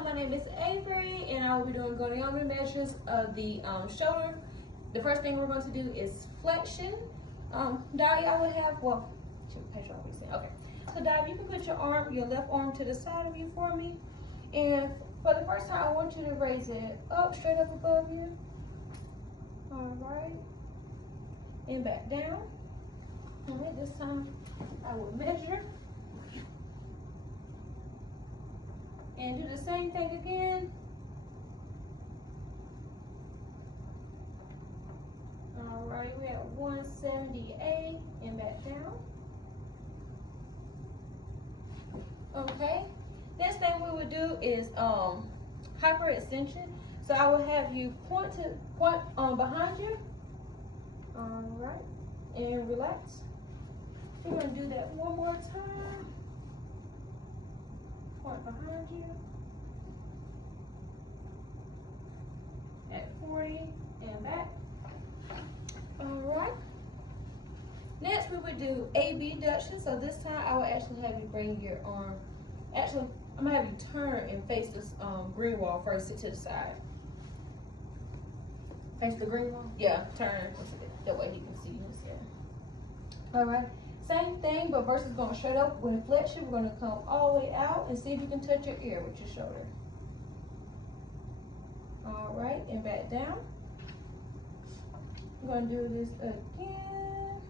Hello, my name is Avery, and I will be doing goniometer measures of the shoulder. The first thing we're going to do is flexion. Dive, I will have, well, okay. So Dive, you can put your left arm to the side of you for me. And for the first time, I want you to raise it up, straight up above you. All right. And back down. All right, this time I will measure. And do the same thing again. All right, we're at 178 and back down. Okay, next thing we would do is hyperextension. So I will have you point behind you. All right, and relax. We're gonna do that one more time. Point behind you at 40 and back. All right. Next, we would do AB abduction. So this time, I will actually have you bring your arm. Actually, I'm gonna have you turn and face this green wall first. Sit to the side. Face the green wall? Yeah, turn. That way he can see you. Yeah. All right. Same thing, but versus going straight up with flexion, we're going to come all the way out and see if you can touch your ear with your shoulder. All right, and back down. We're going to do this again.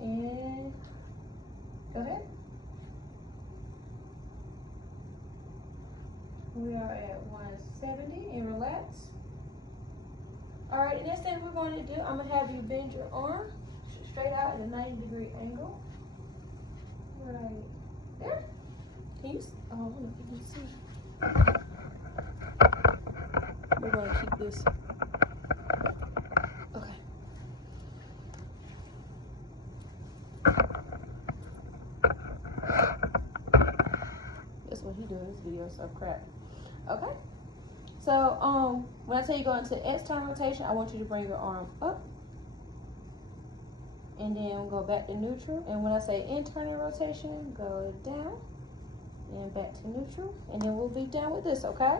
And go ahead. We are at 170 and relax. All right, and next thing we're going to do, I'm going to have you bend your arm straight out at a 90-degree angle. Right there. Can you, I don't know if you can see. We're going to keep this. Okay. That's what he doing. This video so crap. Okay. So when I tell you go into external rotation, I want you to bring your arm up. And then we'll go back to neutral. And when I say internal rotation, go down and back to neutral. And then we'll be done with this, okay?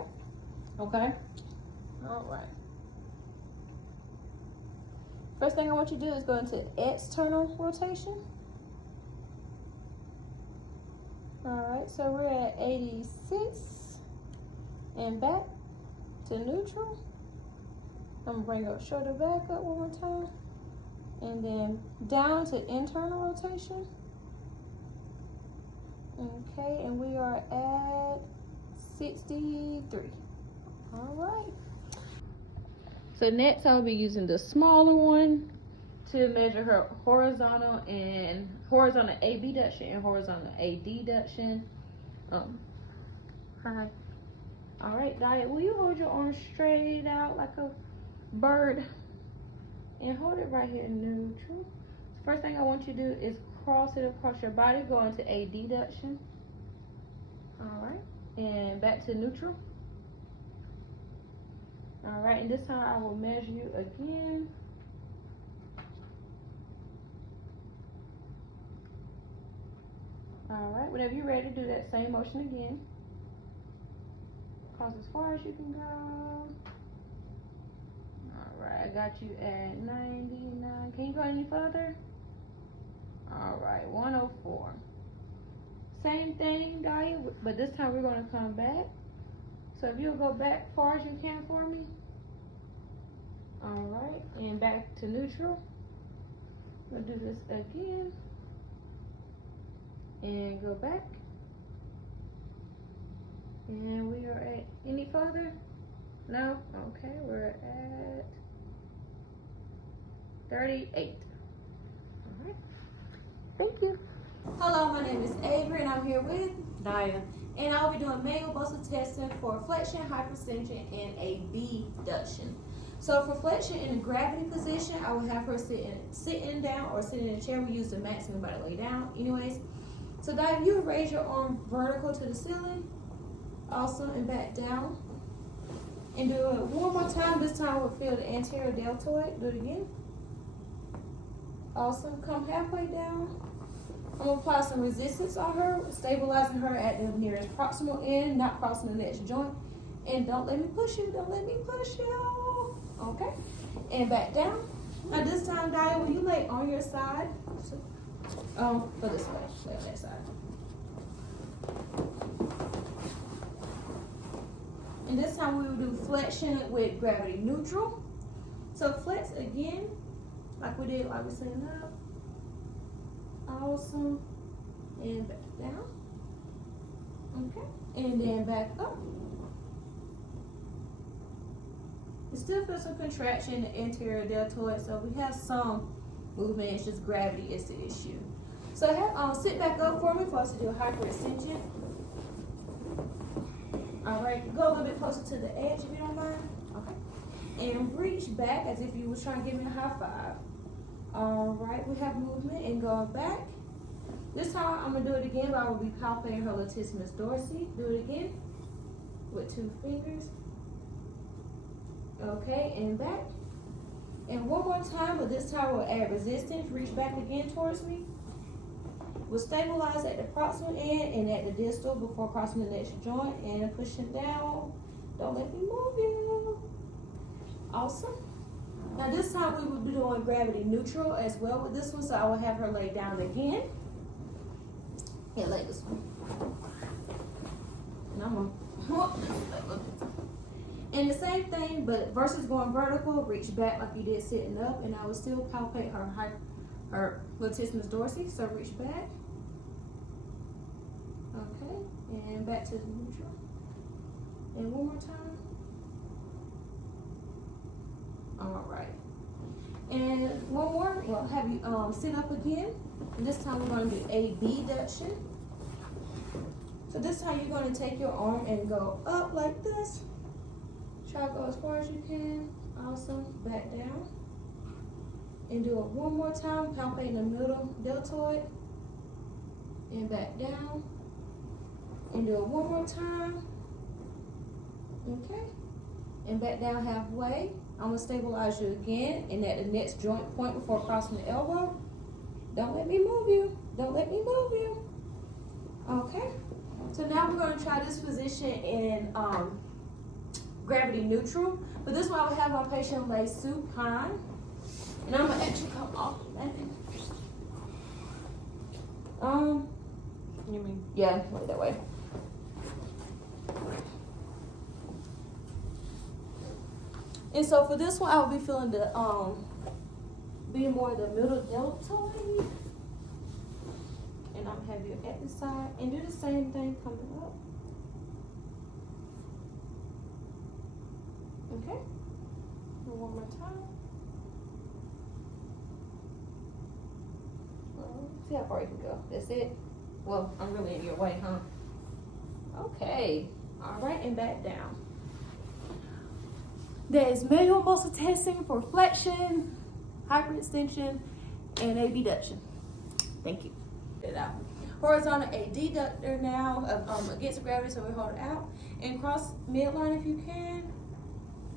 Okay? All right. First thing I want you to do is go into external rotation. All right, so we're at 86 and back to neutral. I'm gonna bring your shoulder back up one more time. And then down to internal rotation. Okay, and we are at 63. All right. So next I'll be using the smaller one to measure her horizontal AB abduction and horizontal AD abduction. Hi. All right, Diet, will you hold your arm straight out like a bird? And hold it right here in neutral. First thing I want you to do is cross it across your body, go into AD abduction. All right, and back to neutral. All right, and this time I will measure you again. All right, whenever you're ready, do that same motion again. Cross as far as you can go. All right, I got you at 99. Can you go any further? All right, 104. Same thing, Dahlia, but this time we're going to come back. So if you'll go back far as you can for me. All right, and back to neutral. We'll do this again. And go back. And we are at any further? No? Okay, we're at 38. All right. Thank you. Hello, my name is Avery, and I'm here with Daya. And I'll be doing manual muscle testing for flexion, hyperextension, and AB abduction. So for flexion in a gravity position, I will have her sitting down or sitting in a chair. We use the maximum by the lay down anyways. So Dive, you raise your arm vertical to the ceiling. Awesome, and back down. And do it one more time. This time we'll feel the anterior deltoid. Do it again. Awesome. Come halfway down. I'm gonna apply some resistance on her, stabilizing her at the nearest proximal end, not crossing the next joint. And don't let me push you, don't let me push you. Okay, and back down. Now this time, Dia, when you lay on your side, go this way, lay on that side. And this time we will do flexion with gravity neutral. So flex again, like we did, like we said up. Awesome. And back down. Okay. And then back up. You still feel some contraction in the anterior deltoid, so we have some movement. It's just gravity is the issue. So sit back up for me for us to do a hyperextension. All right, go a little bit closer to the edge if you don't mind. Okay. And reach back as if you were trying to give me a high five. All right, we have movement and going back. This time I'm gonna do it again, but I will be palpating her latissimus dorsi. Do it again with 2 fingers. Okay, and back. And one more time, but this time we'll add resistance. Reach back again towards me. We'll stabilize at the proximal end and at the distal before crossing the next joint and pushing down. Don't let me move you. Awesome. Now this time we will be doing gravity neutral as well with this one, so I will have her lay down again. And lay this one. And I'm gonna and the same thing, but versus going vertical, reach back like you did sitting up, and I will still palpate her latissimus dorsi. So reach back. Okay, and back to the neutral. And one more time. All right. And one more, we'll have you sit up again. And this time we're going to do abduction. So this time you're going to take your arm and go up like this. Try to go as far as you can. Awesome. Back down. And do it one more time, palpating the middle deltoid. And back down. And do it one more time. Okay. And back down halfway. I'm going to stabilize you again, and at the next joint point before crossing the elbow. Don't let me move you. Don't let me move you. Okay. So now we're going to try this position in gravity neutral. But this one I will have my patient lay supine. And I'm going to actually come off the mat. You mean? Yeah, lay that way. And so for this one, I will be feeling the be more the middle deltoid. And I'm gonna have you at the side and do the same thing coming up. Okay. And one more time. See how far you can go. That's it. Well, I'm really in your way, huh? Okay. All right, and back down. That is manual muscle testing for flexion, hyperextension, and abduction. Thank you. Get it out. Horizontal adductor now against gravity, so we hold it out. And cross midline if you can.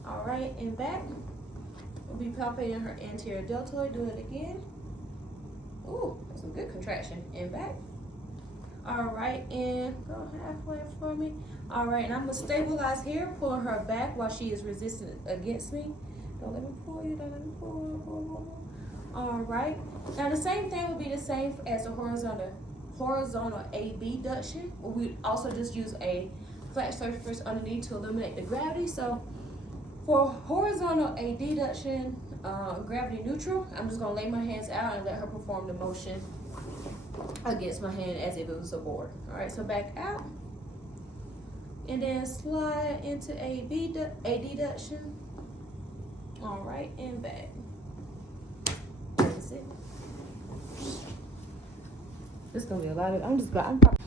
All right, and back. We'll be palpating her anterior deltoid. Do it again. Ooh, that's some good contraction. And back. All right, and go halfway for me. All right, and I'm gonna stabilize here, pulling her back while she is resistant against me. Don't let me pull you, don't let me pull. All right, now the same thing will be the same as a horizontal abduction. We also just use a flat surface underneath to eliminate the gravity. So for horizontal abduction, gravity neutral, I'm just gonna lay my hands out and let her perform the motion against my hand as if it was a board. All right, so back out. And then slide into adduction. All right, and back. That's it. This is gonna be a lot of, I'm probably.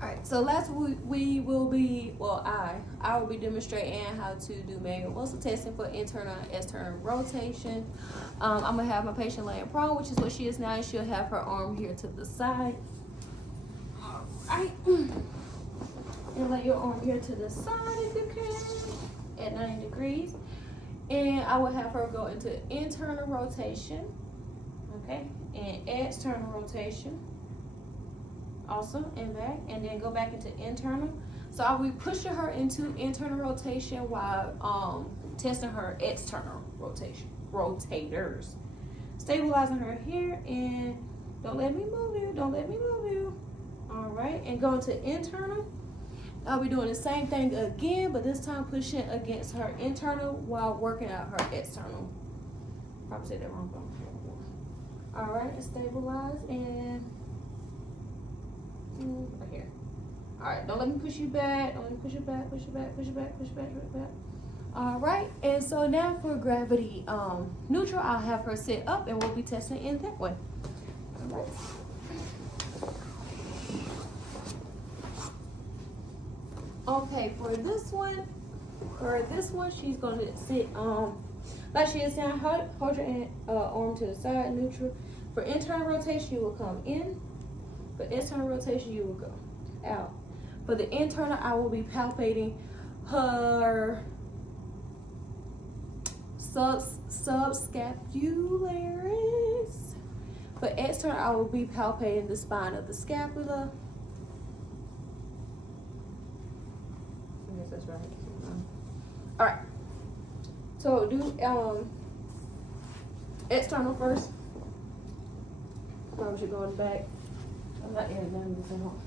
All right, so last we will be, well, I will be demonstrating how to do manual muscle testing for internal and external rotation. I'm gonna have my patient laying prone, which is what she is now, and she'll have her arm here to the side. All right. And lay your arm here to the side if you can, at 90 degrees. And I will have her go into internal rotation. Okay, and external rotation. Also, and back, and then go back into internal. So I'll be pushing her into internal rotation while testing her external rotators. Stabilizing her here, and don't let me move you, don't let me move you. All right, and go into internal. I'll be doing the same thing again, but this time pushing against her internal while working out her external. Probably said that wrong. All right, and stabilize, and right here. All right, don't let me push you back. Don't let me push you back, push you back, push you back, push you back, push you back. All right, and so now for gravity neutral, I'll have her sit up, and we'll be testing in that way. All right. Okay, for this one, she's gonna sit like she is now. Hold your arm to the side, neutral. For internal rotation, you will come in. For external rotation, you will go out. For the internal, I will be palpating her subscapularis. For external, I will be palpating the spine of the scapula. That's right. All right. So do external first. Probably should go in the back. I'm not in none of this at home.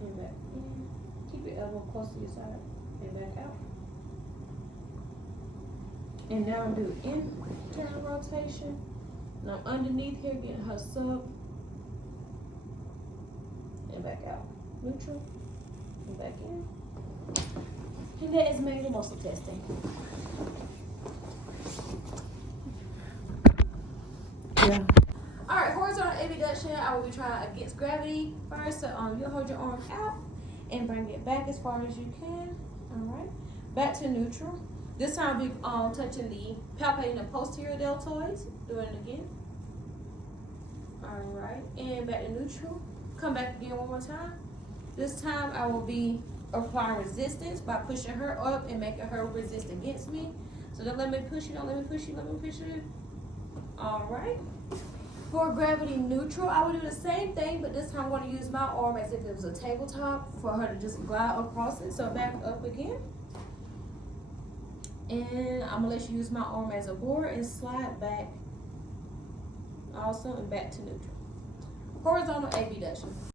And back in. Keep your elbow close to your side. And back out. And now do internal rotation. Now underneath here, getting her sub. And back out. Neutral. And back in. And that is major muscle testing. Yeah. Alright, horizontal abduction, I will be trying against gravity first. So you'll hold your arm out and bring it back as far as you can. Alright. Back to neutral. This time we touching the palpating the posterior deltoids. Doing it again. Alright. And back to neutral. Come back again one more time. This time I will be applying resistance by pushing her up and making her resist against me. So don't let me push you, don't let me push you, let me push you. Alright. For gravity neutral, I will do the same thing, but this time I'm going to use my arm as if it was a tabletop for her to just glide across it. So back up again. And I'm going to let you use my arm as a board and slide back also and back to neutral. Horizontal abduction.